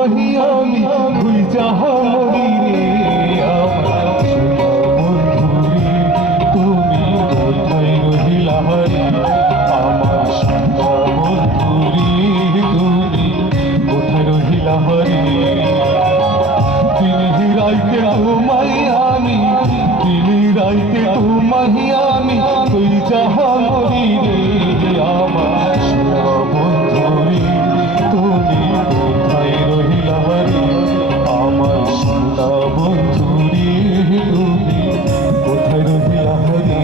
তোমাহি আমি ভুল যাহা মরি রে আমার বন্ধুরে তুমি কোথায় রহিলা রে আমার সোনা বন্ধুরে তুমি কোথায় রহিলা রে দিন রাইতে তোমায় আমি দিন রাইতে তোমাহি আমি ভুল যাহা মরি রে আমার সোনা বন্ধুরে তুমি কোথায় রহিলা রে আমার সোনা বন্ধুরে তুমি কোথায় রহিলা রে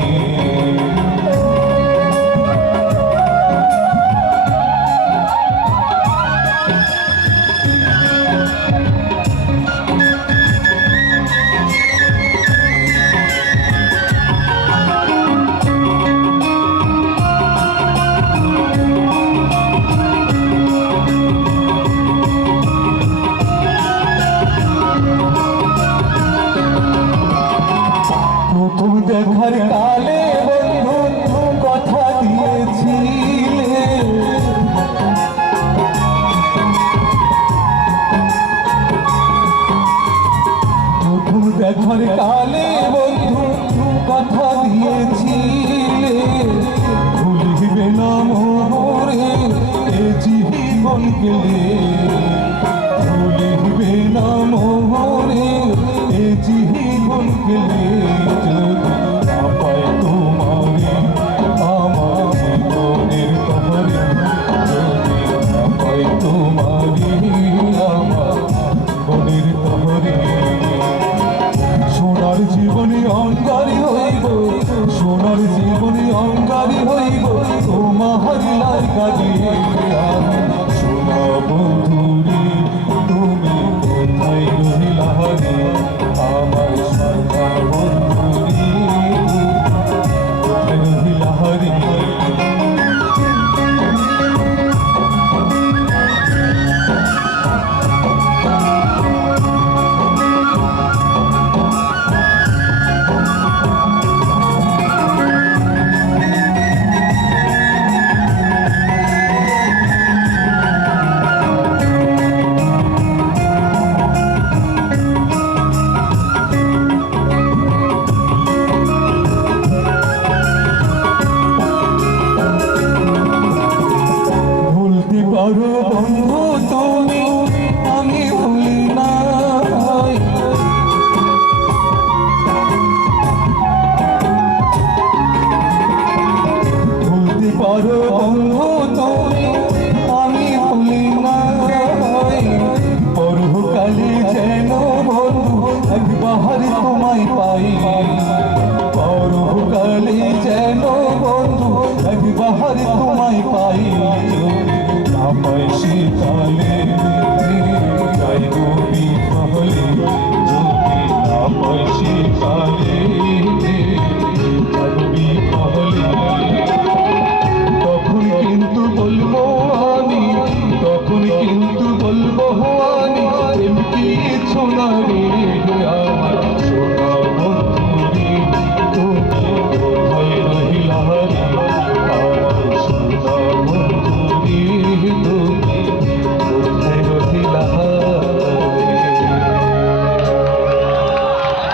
প্রথম দেখার কালে বন্ধু কথা দিয়েছিলে প্রথম দেখার কালে বন্ধু কথা দিয়েছিলে ভুলিবে না মোরে এ জীবন গেলে ভুলিবে না মোরে এ জীবন গেলে সোনার জীবনী অঙ্গারী হইব সোনার জীবনী অঙ্গারী হইব তোমার লাইগা দিয়ে সোনা বন্ধুরে তুমি কোথায় রহিলা রে আমার সোনা বন্ধুরে কোথায় রহিলা রে পারো বন্ধু তুমি আমি ভুলি না ভুলতে পারো বন্ধু তুমি আমি ভুলি না পরকালে যেন বন্ধু একবার তোমায় পাই পরকালে যেন বন্ধু একবার তোমায় পাই আমায় শীতলে গাইব বিফলে যদি আমায় শীতলে গাইব বিফলে তখন কিন্তু বলবো আমি তখন কিন্তু বলবো আমি এমনি কিছু না রে